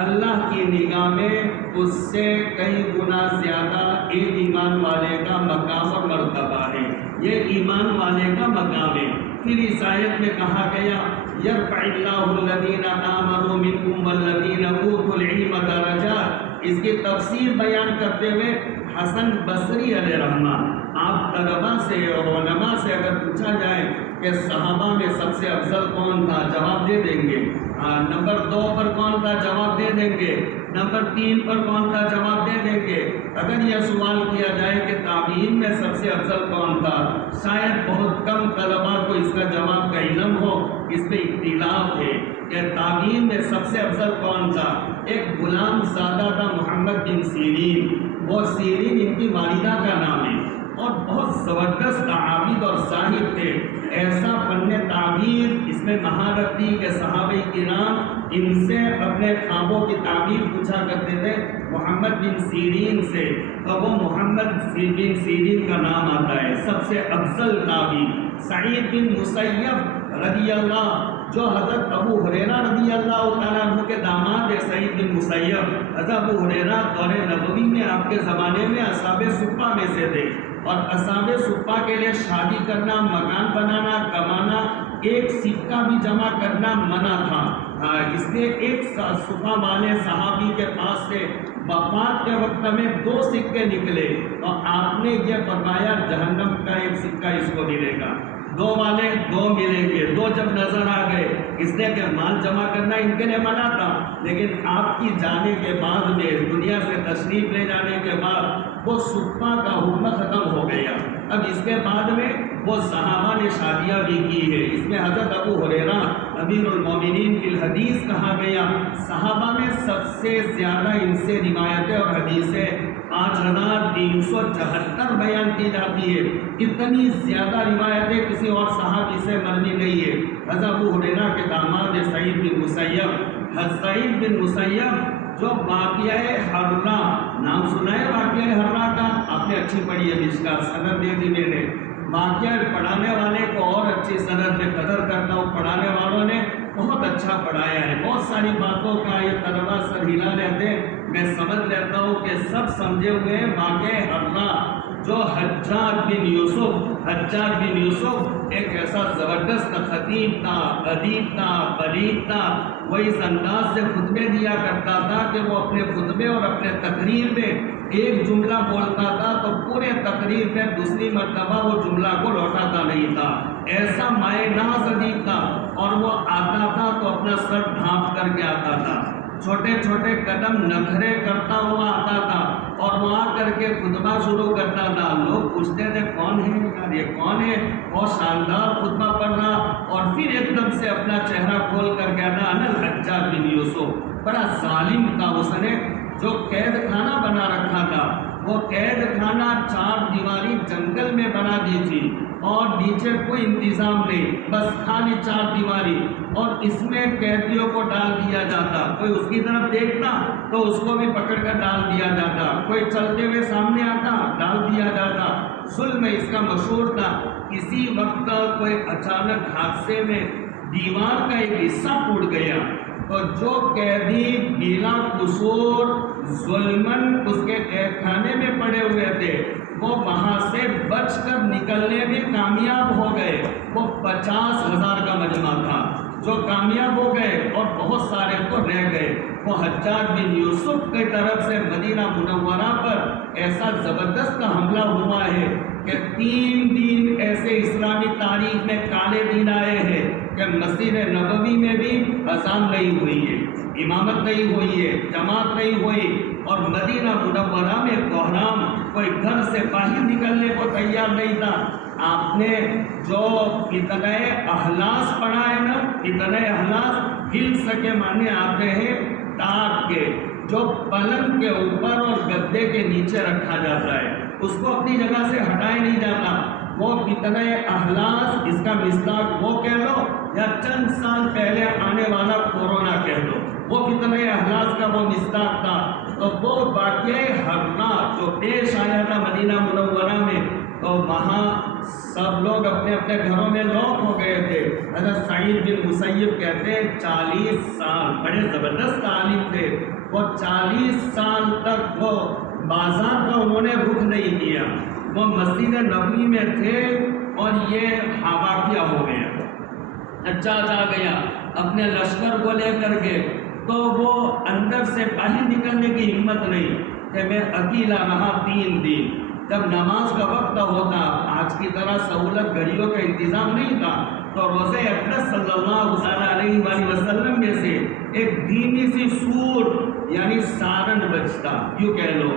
اللہ کی نگاہ میں اس سے کئی گنا زیادہ ایک ایمان والے کا مقام اور مرتبہ ہے، یہ ایمان والے کا مقام ہے۔ پھر اس آیت میں کہا گیا یرفع اللہ الذین آمنوا منکم والذین اوتوا العلم درجات، اس کی تفسیر بیان کرتے ہوئے حسن بصری علیہ رحمہ، آپ طلباء سے اور علماء سے اگر پوچھا جائے کہ صحابہ میں سب سے افضل کون تھا، جواب دے دیں گے، نمبر 2 پر کون تھا، جواب دے دیں گے، نمبر 3 پر کون تھا، جواب دے دیں گے۔ اگر یہ سوال کیا جائے کہ تابعین میں سب سے افضل کون تھا، شاید بہت کم طلباء کو اس کا جواب کا علم ہو، اس پہ اختلاف ہے کہ تابعین میں سب سے افضل کون تھا۔ ایک غلام زادہ تھا محمد بن سیرین، وہ سیرین ان کی والدہ کا نام ہے، اور بہت زبردست عابد اور زاہد تھے، ایسا فن تعبیر اس میں مہارت تھی کہ صحابہ کرام ان سے اپنے خوابوں کی تعبیر پوچھا کرتے تھے محمد بن سیرین سے، تو وہ محمد بن سیرین کا نام آتا ہے سب سے افضل تعبیر۔ سعید بن مسیب رضی اللہ، جو حضرت ابو ہریرہ رضی اللہ تعالیٰ عنہ کے داماد ہے، سعید بن مسیب، حضرت ابو ہریرہ دور نبوی میں آپ کے زمانے میں اصحاب صفہ میں سے تھے، اور اصحاب صفہ کے لیے شادی کرنا، مکان بنانا، کمانا، ایک سکہ بھی جمع کرنا منع تھا، اس لیے ایک صفہ والے صحابی کے پاس سے وفات کے وقت میں 2 سکے نکلے، اور آپ نے یہ فرمایا جہنم کا ایک سکہ اس کو ملے گا، 2 والے 2 ملیں گے، 2 جب نظر آ گئے، اس لیے کہ مال جمع کرنا ان کے لیے منع تھا، لیکن آپ کی جانے کے بعد میں دنیا سے تشریف لے جانے کے بعد وہ صفہ کا حکم ختم ہو گیا۔ اب اس کے بعد میں وہ صحابہ نے شادیاں بھی کی ہے، اس میں حضرت ابو ہریرہ امیر المومنین فی الحدیث کہا گیا، صحابہ میں سب سے زیادہ ان سے روایتیں اور حدیثیں 5374 بیان کی جاتی ہے، اتنی زیادہ روایتیں کسی اور صحابی سے مروی نہیں ہے۔ حضرت ابو ہریرہ کے داماد سعید بن مسیب، سعید بن مسیب جو واقعہ حرہ، نام سنا ہے واقعہ حرہ کا، آپ نے اچھی پڑھی ہے، مشکات صدر دے دی میں نے، واقعہ پڑھانے والے کو اور اچھی سند میں قدر کرتا ہوں، پڑھانے والوں نے بہت اچھا پڑھایا ہے، بہت ساری باتوں کا یہ طلبا سر ہلا لیتے ہیں، میں سمجھ لیتا ہوں کہ سب سمجھے ہوئے ہیں۔ واقعہ حرہ جو حجاج بن یوسف ایک ایسا زبردست خطیب تھا، ادیب تھا، بلیغ تھا، وہ اس انداز سے خطبے دیا کرتا تھا کہ وہ اپنے خطبے اور اپنے تقریر میں ایک جملہ بولتا تھا تو پورے تقریر میں دوسری مرتبہ وہ جملہ کو لوٹاتا نہیں تھا، ایسا مائع ناز ادیب تھا۔ اور وہ آتا تھا تو اپنا سر ڈھانپ کر کے آتا تھا، چھوٹے چھوٹے قدم نکھرے کرتا ہوا آتا تھا اور وہ آ کر کے خطبہ شروع کرتا تھا۔ لوگ پوچھتے تھے کون ہے یار، یہ کون ہے؟ بہت شاندار خطبہ پڑھ رہا، اور پھر ایک دم سے اپنا چہرہ کھول کر کہنا انا الحجاج بن یوسف۔ بڑا ظالم تھا اس نے، جو قید خانہ بنا رکھا تھا، وہ قید خانہ 4 دیواری جنگل میں بنا دی تھی اور نیچے کوئی انتظام نہیں، بس خالی 4 دیواری، اور اس میں قیدیوں کو ڈال دیا جاتا، کوئی اس کی طرف دیکھتا تو اس کو بھی پکڑ کر ڈال دیا جاتا، کوئی چلتے ہوئے سامنے آتا ڈال دیا جاتا۔ ظلم اس کا مشہور تھا۔ کسی وقت کوئی اچانک حادثے میں دیوار کا ایک حصہ ٹوٹ گیا تو جو قیدی بلا قصور ظلمن اس کے قید خانے میں پڑے ہوئے تھے وہ وہاں سے بچ کر نکلنے میں کامیاب ہو گئے۔ وہ 50,000 کا مجمع تھا جو کامیاب ہو گئے اور بہت سارے تو رہ گئے۔ وہ حجاج بن یوسف کی طرف سے مدینہ منورہ پر ایسا زبردست حملہ ہوا ہے کہ 3 دن ایسے اسلامی تاریخ میں کالے دن آئے ہیں کہ مسجد نبوی میں بھی اذان نہیں ہوئی ہے، امامت نہیں ہوئی ہے، جماعت نہیں ہوئی، اور مدینہ منورہ میں بحران، کوئی گھر سے باہر نکلنے کو تیار نہیں تھا۔ آپ نے جو فتنہ احلاس پڑھا ہے نا، فتنہ احلاس ہلس کے معنی آتے ہیں ٹاٹ کے، جو پلنگ کے اوپر اور گدے کے نیچے رکھا جاتا ہے، اس کو اپنی جگہ سے ہٹایا نہیں جاتا، وہ فتنہ احلاس، اس کا مصداق وہ کہہ لو یا چند سال پہلے آنے والا کورونا کہہ لو، وہ فتنہ احلاس کا وہ مصداق تھا۔ تو وہ واقعہ حرہ جو پیش آیا تھا مدینہ منورہ میں، تو وہاں سب لوگ اپنے اپنے گھروں میں لاک ہو گئے تھے۔ حضرت سعید بن مسیب کہتے ہیں 40 سال، بڑے زبردست عالم تھے، وہ 40 سال تک وہ بازار کا انہوں نے رخ نہیں کیا، وہ مسجد نبوی میں تھے، اور یہ واقعہ ہو گیا، حجاج آ گیا اپنے لشکر کو لے کر کے، تو وہ اندر سے باہر نکلنے کی ہمت نہیں کہ میں اکیلا رہا 3 دن۔ جب نماز کا وقت ہوتا، آج کی طرح سہولت گھڑیوں کا انتظام نہیں تھا، تو روزے اقدس صلی اللہ علیہ وآلہ وسلم میں سے ایک دھیمی سی سور یعنی سارن بجتا، یوں کہہ لو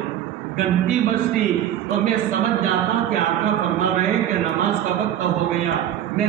گھنٹی بجتی، تو میں سمجھ جاتا کہ آقا فرما رہے ہیں کہ نماز کا وقت ہو گیا۔ میں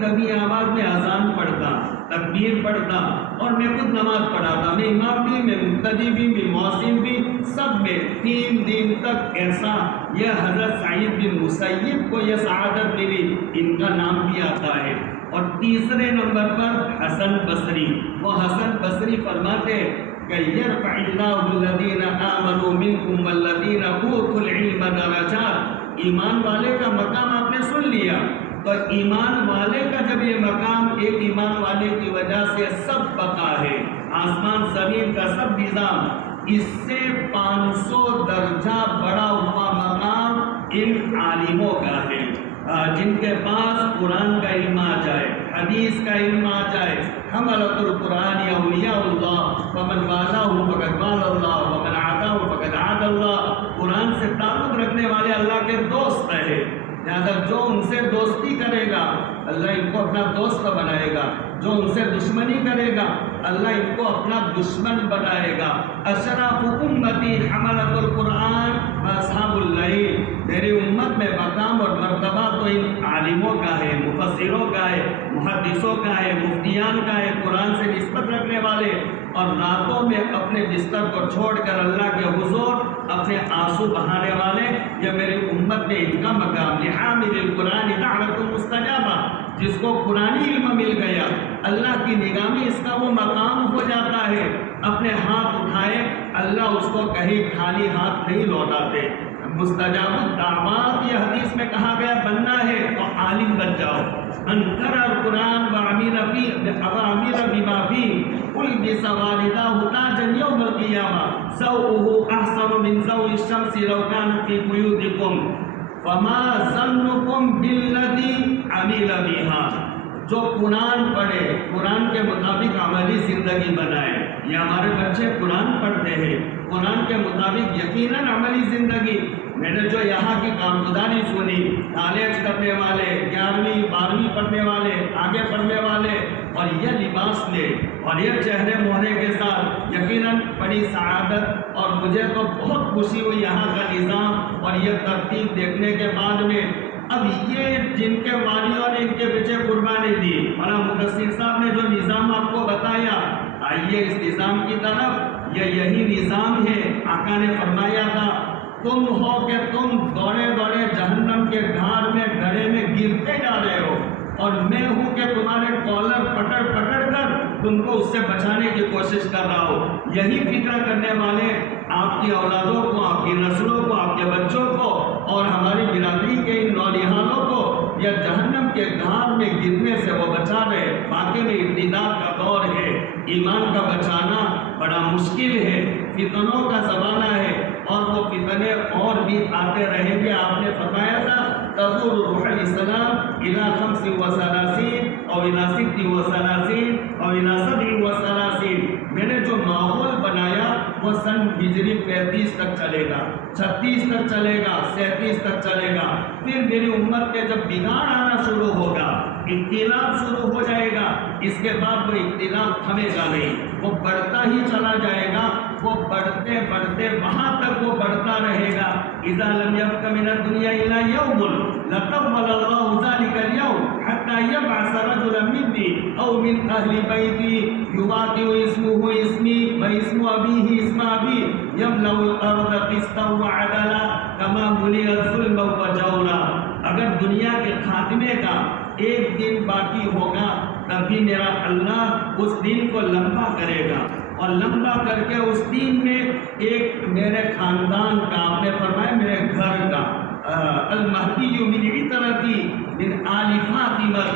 دبی آواز میں اذان پڑھتا، تکبیر پڑھتا، اور میں خود نماز پڑھاتا، میں امام بھی، میں مقتدی بھی، میں مؤذن بھی، سب میں 3 دن تک ایسا۔ یہ حضرت سعید بن مسیب کو یہ سعادت ملی، ان کا نام بھی آتا ہے۔ اور تیسرے نمبر پر حسن بصری، وہ حسن بصری فرماتے کہ یرفع اللہ الذین آمنوا منکم والذین اوتوا العلم درجات۔ ایمان والے کا مقام آپ نے سن لیا، تو ایمان والے کا جب یہ مقام ایک ایمان والے کی وجہ سے سب پتا ہے، آسمان زمین کا سب نظام، اس سے 500 درجہ بڑا ہوا مقام ان عالموں کا ہے جن کے پاس قرآن کا علم آ جائے، حدیث کا علم آ جائے۔ حملۃ القرآن اولیاء اللہ فمن والاہ فقد والا اللہ ومن عاداہ فقد عاد اللہ۔ قرآن سے تعلق رکھنے والے اللہ کے دوست رہے، لہٰذا جو ان سے دوستی کرے گا اللہ ان کو اپنا دوست بنائے گا، جو ان سے دشمنی کرے گا اللہ ان کو اپنا دشمن بنائے گا۔ اشراف امتی حملۃ القرآن واصحاب اللیل، میری امت میں مقام اور مرتبہ تو ان عالموں کا ہے، مفسروں کا ہے، محدثوں کا ہے، مفتیان کا ہے، قرآن سے نسبت رکھنے والے، اور راتوں میں اپنے بستر کو چھوڑ کر اللہ کے حضور اپنے آنسو بہانے والے، یہ میری امت میں ان کا مقام۔ لحامل القرآن دعوت مستجابہ، جس کو قرآنی علم مل گیا اللہ کی نگاہ میں اس کا وہ مقام ہو جاتا ہے، اپنے ہاتھ اٹھائے اللہ اس کو کہیں خالی ہاتھ نہیں لوٹاتے۔ مستجاب الدعوات یہ حدیث میں کہا گیا بننا ہے تو عالم بن جاؤ. انکر القرآن وعمل بما فيه البس والداه تاجا يوم القيامة سوءه احسن من سوء الشمس لو كانت في بيوتكم فما ظنكم بالذي عمل بها. جو قرآن پڑھے، قرآن کے مطابق عملی زندگی بنائے. یہ ہمارے بچے قرآن پڑھتے ہیں، قرآن کے مطابق یقیناً عملی زندگی. میں نے جو یہاں کی کارگزاری سنی، کالج کرنے والے، 11ویں 12ویں پڑھنے والے، آگے پڑھنے والے، اور یہ لباس لے اور یہ چہرے مہرے کے ساتھ، یقیناً بڑی سعادت. اور مجھے تو بہت خوشی ہوئی یہاں کا نظام اور یہ ترتیب دیکھنے کے بعد میں. اب یہ جن کے والیوں نے ان کے پیچھے قربانی دی، مولانا مدثر صاحب نے جو نظام آپ کو بتایا، آئیے اس نظام کی طرف. یہ یہی نظام ہے. آقا نے فرمایا تھا تم ہو کہ تم دوڑے دوڑے جہنم کے گھاڑ میں گڑھے میں گرتے جا رہے ہو، اور میں ہوں کہ تمہارے کالر پکڑ پکڑ کر تم کو اس سے بچانے کی کوشش کر رہا ہوں. یہی فکر کرنے والے آپ کی اولادوں کو، آپ کی نسلوں کو، آپ کے بچوں کو اور ہماری برادری کے ان نونہالوں کو یا جہنم کے گھاڑ میں گرنے سے وہ بچا رہے. واقعی میں ابتداء کا دور ہے، ایمان کا بچانا بڑا مشکل ہے، فتنوں کا زمانہ ہے، اور وہ فتنے اور بھی آتے رہیں گے. آپ نے فرمایا تھا تدور روح الاسلام الى 35 اور الى 36 اور الى 37. میں نے جو ماحول بنایا وہ سن ہجری 35 تک چلے گا، 36 تک چلے گا، 37 تک چلے گا. پھر میری امت پہ جب بگاڑ آنا شروع ہوگا، اختلاف شروع ہو جائے گا، اس کے بعد وہ اختلاف تھمے گا نہیں، وہ بڑھتا ہی چلا جائے گا. وہ بڑھتے بڑھتے وہاں تک وہ بڑھتا رہے گا. اذا لم يبق من الدنيا الا يوم لطول الله ذلك اليوم حتى يبعث رجلا مني او من اهل بيتي يواطئ اسمه اسمي واسم ابيه اسم ابي يملا الارض قسطا وعدلا كما ملئ الظلم وجورا. اگر دنیا کے خاتمے کا ایک دن باقی ہوگا تب بھی میرا اللہ اس دن کو لمبا کرے گا، اور لمبا کر کے اس دن میں ایک میرے خاندان کا، آپ نے فرمایا میرے گھر کا، المہدی من عطرتی من آل فاطمہ،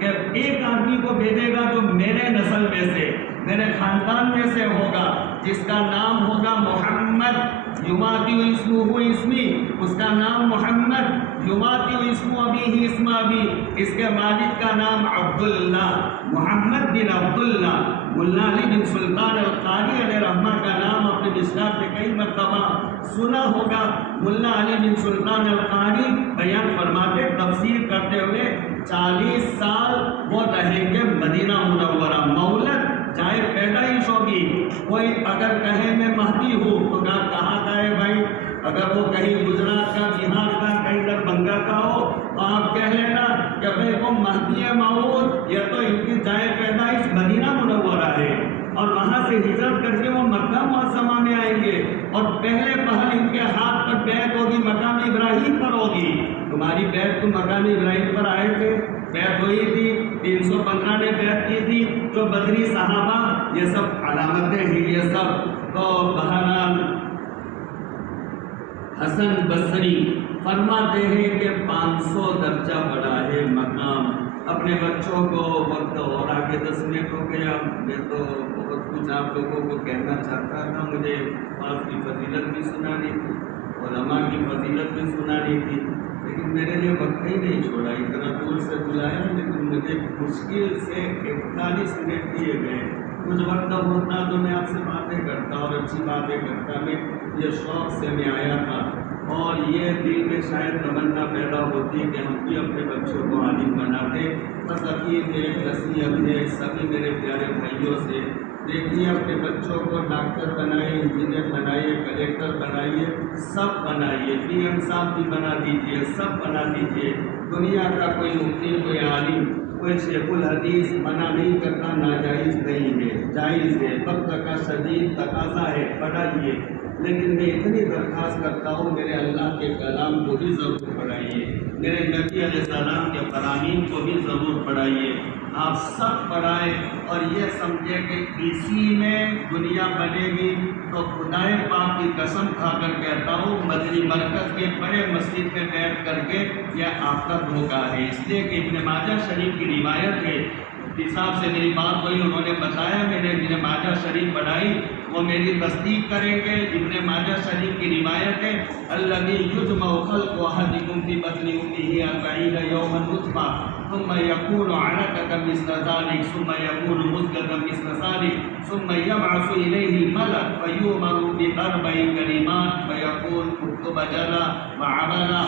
کہ ایک آدمی کو بھیجے گا جو میرے نسل میں سے، میرے خاندان میں سے ہوگا، جس کا نام ہوگا محمد. یماتی اسمہ اسمی، اس کا نام محمد. یماتی اسم ابی اسم ابی، اس کے والد کا نام عبداللہ، محمد بن عبداللہ. ملا علی بن سلطان القاری علیہ رحمہ کا نام اپنے مشکات میں کئی مرتبہ سنا ہوگا. ملا علی بن سلطان القاری بیان فرماتے، تفسیر کرتے ہوئے 40 سال وہ رہیں گے مدینہ منورہ. مولد جائے پیدائش ہوگی. کوئی اگر کہے میں مہدی ہوں تو کہاں کا ہے بھائی؟ اگر وہ کہیں گجرات کا، بہار کا، کہیں دربھنگہ کا ہو تو آپ کہہ لینا کہ بھائی وہ مہدی موعود، یہ تو ان کی جائے پیدائش مدینہ منورہ ہے، اور وہاں سے ہجرت کر کے وہ مکہ معظمہ میں آئیں گے، اور پہلے پہل ان کے ہاتھ پر بیعت ہوگی مقام ابراہیم پر ہوگی. تمہاری بیعت تو مقام ابراہیم پر آئے تھے، بیعت ہوئی تھی، 315 نے بیعت کی تھی، جو بدری صحابہ، یہ سب علامتیں ہیں یہ سب. تو بہرحال حسن بصری فرماتے ہیں کہ 500 درجہ بڑا ہے مقام. اپنے بچوں کو وقت اور آگے 10 منٹ ہو گیا، میں تو بہت کچھ آپ لوگوں کو کہنا چاہتا تھا. مجھے بعض کی فضیلت بھی سنانی تھی، علماء کی فضیلت بھی سنانی تھی، لیکن میرے لیے وقت ہی نہیں چھوڑا. اتنا دور سے بلایا لیکن مجھے مشکل سے 41 منٹ دیے گئے. کچھ وقت ہوتا تو میں آپ سے باتیں کرتا اور اچھی باتیں کرتا. میں یہ شوق سے میں آیا تھا، اور یہ دل میں شاید تمنا پیدا ہوتی کہ ہم بھی اپنے بچوں کو عالم بناتے. بس ابھی میری نصیحت ہے سبھی میرے پیارے بھائیوں سے، دیکھیے اپنے بچوں کو ڈاکٹر بنائیے، انجینئر بنائیے، کلیکٹر بنائیے، سب بنائیے، پی ایم صاحب بھی بنا دیجیے، سب بنا دیجیے. دنیا کا کوئی مفتی، کوئی عالم، کوئی شیخ الحدیث منع نہیں کرتا، ناجائز نہیں ہے، جائز ہے. وقت کا شدید تقاضا ہے، پڑھائیے. لیکن میں اتنی درخواست کرتا ہوں میرے اللہ کے کلام کو بھی ضرور پڑھائیے. میرے نبی علیہ السلام کے فرامین کو بھی ضرور پڑھائیے، آپ سب پڑھائیں اور یہ سمجھے کہ اسی میں دنیا بنے گی۔ تو خدائے پاک کی قسم کھا کر کہتا ہوں، مدنی مرکز کے بڑے مسجد میں بیٹھ کر کے یہ آپ کا دھوکہ ہے، اس لیے کہ ابن ماجہ شریف کی روایت ہے، صاحب سے میری بات ہوئی، انہوں نے بتایا، میں نے ابن ماجہ شریف پڑھائی، وہ میری تصدیق کریں گے۔ ابن ماجہ شریف کی روایت ہے، الذی یجمع خلق احدکم فی بطن امہ 40 یوما نطفہ ثم یکون علقۃ مثل ذلک ثم یکون مضغۃ مثل ذلک ثم یبعث الیہ الملک فیؤمر باربع کلمات فیقول اکتب اجلا وعملا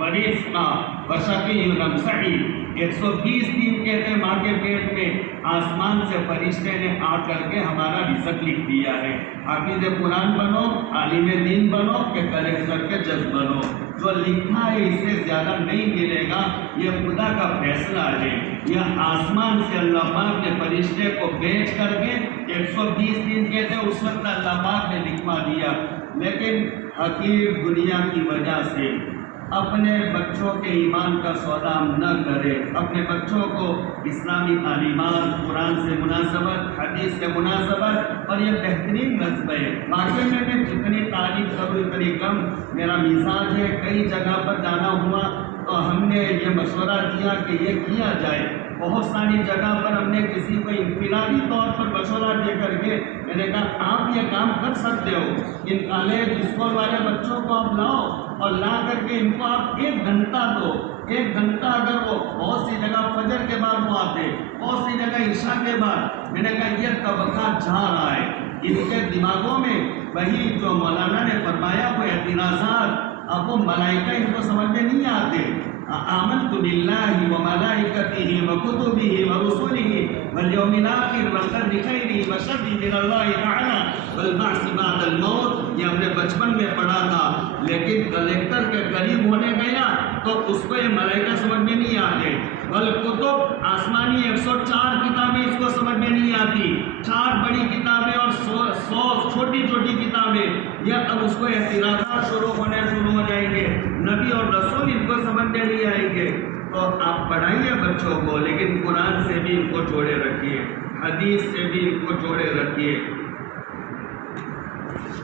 ورزقا وشقی ام سعید۔ 120 دن کہتے ہیں ماں کے پیٹ میں آسمان سے فرشتے نے آ کر کے ہمارا رزق لکھ دیا ہے۔ حافظ قرآن بنو، عالم دین بنو کہ کلیکٹر کے جج بنو، جو لکھا ہے اس سے زیادہ نہیں ملے گا، یہ خدا کا فیصلہ ہے۔ یہ آسمان سے اللہ پاک نے فرشتے کو بھیج کر کے 120 دن کہتے ہیں اس وقت اللہ پاک نے لکھوا دیا۔ لیکن حقیر دنیا کی وجہ سے اپنے بچوں کے ایمان کا سودا نہ کرے، اپنے بچوں کو اسلامی تعلیمات، قرآن سے مناسبت، حدیث سے مناسبت، اور یہ بہترین نصب ہے۔ واقعی میں جتنی تعریف کروں اتنی کم، میرا مزاج ہے، کئی جگہ پر جانا ہوا تو ہم نے یہ مشورہ دیا کہ یہ کیا جائے۔ بہت ساری جگہ پر ہم نے کسی کو انفرادی طور پر مشورہ دے کر کے میں نے کہا آپ یہ کام کر سکتے ہو، ان کالج اسکول والے بچوں کو آپ لاؤ اور لا کر کے ان کو آپ 1 گھنٹہ دو۔ 1 گھنٹہ اگر وہ بہت سی جگہ فجر کے بعد وہ آتے، بہت سی جگہ عشاء کے بعد، میں نے کہا یہ طبقہ جا رہا ہے، ان کے دماغوں میں وہی جو مولانا نے فرمایا وہ اعتراضات، اب وہ ملائکہ ان کو سمجھ میں نہیں آتے۔ آمنت باللہ وملائکتہ وکتبہ ورسلہ والیوم الآخر والقدر خیرہ وشرہ من اللہ تعالی والبعث بعد الموت، یہ ہم نے بچپن میں پڑھا تھا، لیکن کلیکٹر کے قریب ہونے گیا تو اس کو یہ ملائکہ سمجھ میں نہیں آتے۔ والکتب آسمانی 104 کتابیں اس کو سمجھ میں نہیں آتی، 4 بڑی کتابیں اور 100 چھوٹی چھوٹی کتابیں، یہ اب اس کو اعتراضات شروع ہو جائیں گے، نبی اور رسول ان کو سمجھ میں نہیں آئیں گے۔ تو آپ پڑھائیے بچوں کو، لیکن قرآن سے بھی ان کو جوڑے رکھیے، حدیث سے بھی ان کو جوڑے رکھیے۔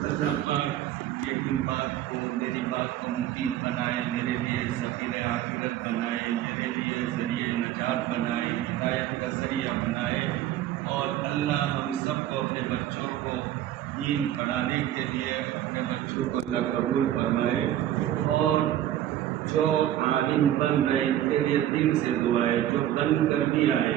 اللہ پاک یہ بات کو، میری بات کو مفید بنائے، میرے لیے سفیر آخرت بنائے، میرے لیے ذریعہ نجات بنائے، ہدایت کا ذریعہ بنائے، اور اللہ ہم سب کو اپنے بچوں کو دین پڑھانے کے لیے اپنے بچوں کو اللہ قبول فرمائے، اور جو عالم بن رہے ان کے لیے دل سے دعا ہے، جو بن کر بھی آئے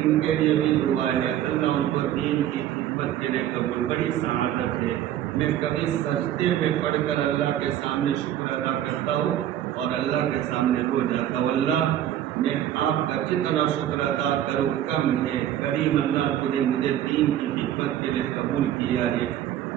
ان کے لیے بھی دعا ہے، اللہ ان کو دین کی خدمت کے لیے قبول۔ بڑی سعادت ہے، میں کبھی سجدے میں پڑھ کر اللہ کے سامنے شکر ادا کرتا ہوں اور اللہ کے سامنے رو جاتا ہوں، اللہ میں آپ کا جتنا شکر ادا کروں کم ہے، کریم اللہ تو نے مجھے دین کی خدمت کے لیے قبول کیا ہے۔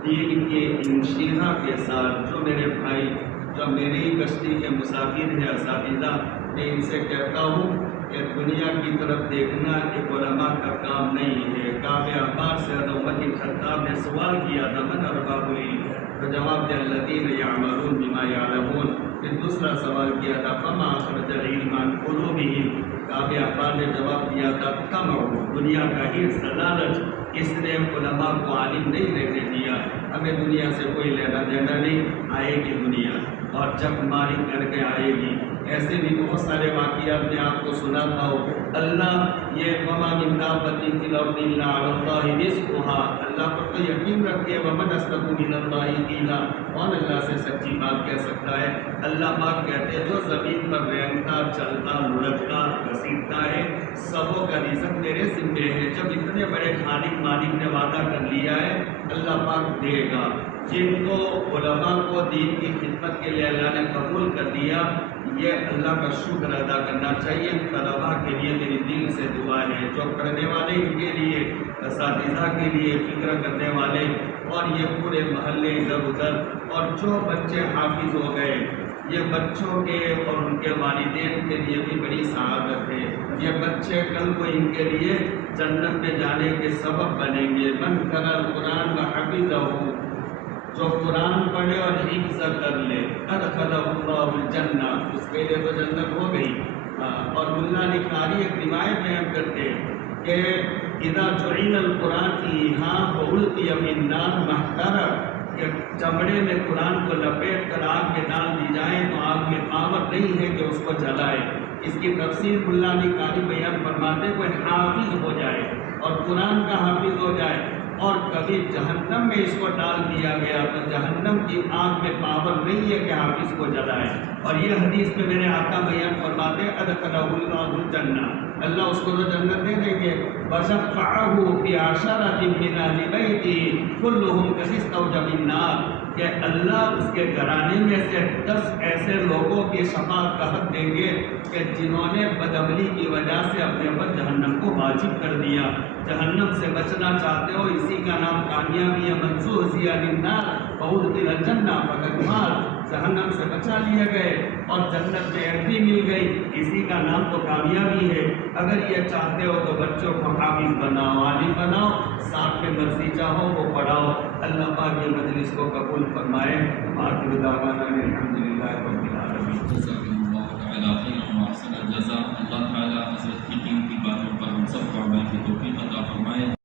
دین کے انشیرہ کے ساتھ جو میرے بھائی، جو میری کشتی کے مسافر ہیں اساتذہ، میں ان سے کہتا ہوں کہ دنیا کی طرف دیکھنا ایک علماء کا کام نہیں ہے۔ کعب احبار سے عمر بن خطاب نے سوال کیا تھا من ارباب العلم، تو جواب دیا الذین یعملون بما یعلمون۔ پھر دوسرا سوال کیا تھا فما اخرج العلم عن قلوبہم، کعب احبار نے جواب دیا تھا طمع، دنیا کا حرص، لالچ، اس نے علماء کو عالم نہیں رہنے دیا۔ ہمیں دنیا سے کوئی لینا دینا نہیں، آئے گی دنیا اور جب ماری کر کے آئے گی۔ ایسے بھی بہت سارے واقعات میں آپ کو سناتا ہوں۔ اللہ یہ وما من دابۃ فی الارض الا علی اللہ رزقها، اللہ پر تو یقین رکھے، ومن اصدق من اللہ قیلا، کون اللہ سے سچی بات کہہ سکتا ہے؟ اللہ پاک کہتے ہیں جو زمین پر رینگتا، چلتا، لڑکتا، گھسیٹتا ہے، سبوں کا رزق میرے ذمے ہے۔ جب اتنے بڑے خالق مالک نے وعدہ کر لیا ہے، اللہ پاک دے گا۔ جن کو علماء کو دین کی خدمت کے لیے اللہ نے قبول کر دیا، یہ اللہ کا شکر ادا کرنا چاہیے۔ طلباء کے لیے میری دل سے دعا ہے، جو پڑھنے والے ان کے لیے، اساتذہ کے لیے، فکر کرنے والے، اور یہ پورے محلے ادھر ادھر، اور جو بچے حافظ ہو گئے، یہ بچوں کے اور ان کے والدین کے لیے بھی بڑی سعادت ہے۔ یہ بچے کل کو ان کے لیے جنت میں جانے کے سبب بنیں گے۔ من قرأ القرآن وحفظہ، جو قرآن پڑھے اور حفظ کر لے ادخلہ اللہ الجنہ، اس کے لیے تو جنت ہو گئی۔ اور ملا علی قاری ایک روایت بیان کرتے کہ اذا جعل القرآن فی ہاں فألقی من النار محترق، کہ چمڑے میں قرآن کو لپیٹ کر آگ میں ڈال دی جائے تو آگ میں پاور نہیں ہے کہ اس کو جلائے۔ اس کی تفسیر ملا علی قاری بیان فرماتے کوئی حافظ ہو جائے اور قرآن کا حافظ ہو جائے اور کبھی جہنم میں اس کو ڈال دیا گیا تو جہنم کی آگ میں پاور نہیں ہے کہ حافظ کو جلائے۔ اور یہ حدیث میں میرے آقا بیان فرماتے ادخلہ اللہ الجنہ، اللہ اس کو تو جنت دے دیں گے۔ وَشَفَّعَهُ فِي عَشَرَةٍ مِّنْ أَهْلِ بَيْتِهِ كُلُّهُمْ كَسِسْتَوْجَبِ النَّارِ، کہ اللہ اس کے گھرانے میں سے 10 ایسے لوگوں کی شفاعت کا حق دیں گے کہ جنہوں نے بدعملی کی وجہ سے اپنے اوپر جہنم کو واجب کر دیا۔ جہنم سے بچنا چاہتے ہو، اسی کا نام کامیابی ہے۔ من زحزح عن النار فأدخل الجنہ فقد فاز، جہنم سے بچا لیے گئے اور جنت میں انٹری مل گئی، اسی کا نام تو کامیابی ہے۔ اگر یہ چاہتے ہو تو بچوں کو حافظ بناؤ، عالم بناؤ، ساتھ میں مرضی چاہو وہ پڑھاؤ۔ اللہ پاک یہ مجلس کو قبول فرمائے۔ آخر دعوانا الحمدللہ رب العالمین۔ جزاکم اللہ تعالیٰ خیرا و احسن الجزاء۔ اللہ تعالیٰ حضرت کی قیمتی باتوں پر ہم سب کو عمل کی توفیق عطا فرمائے۔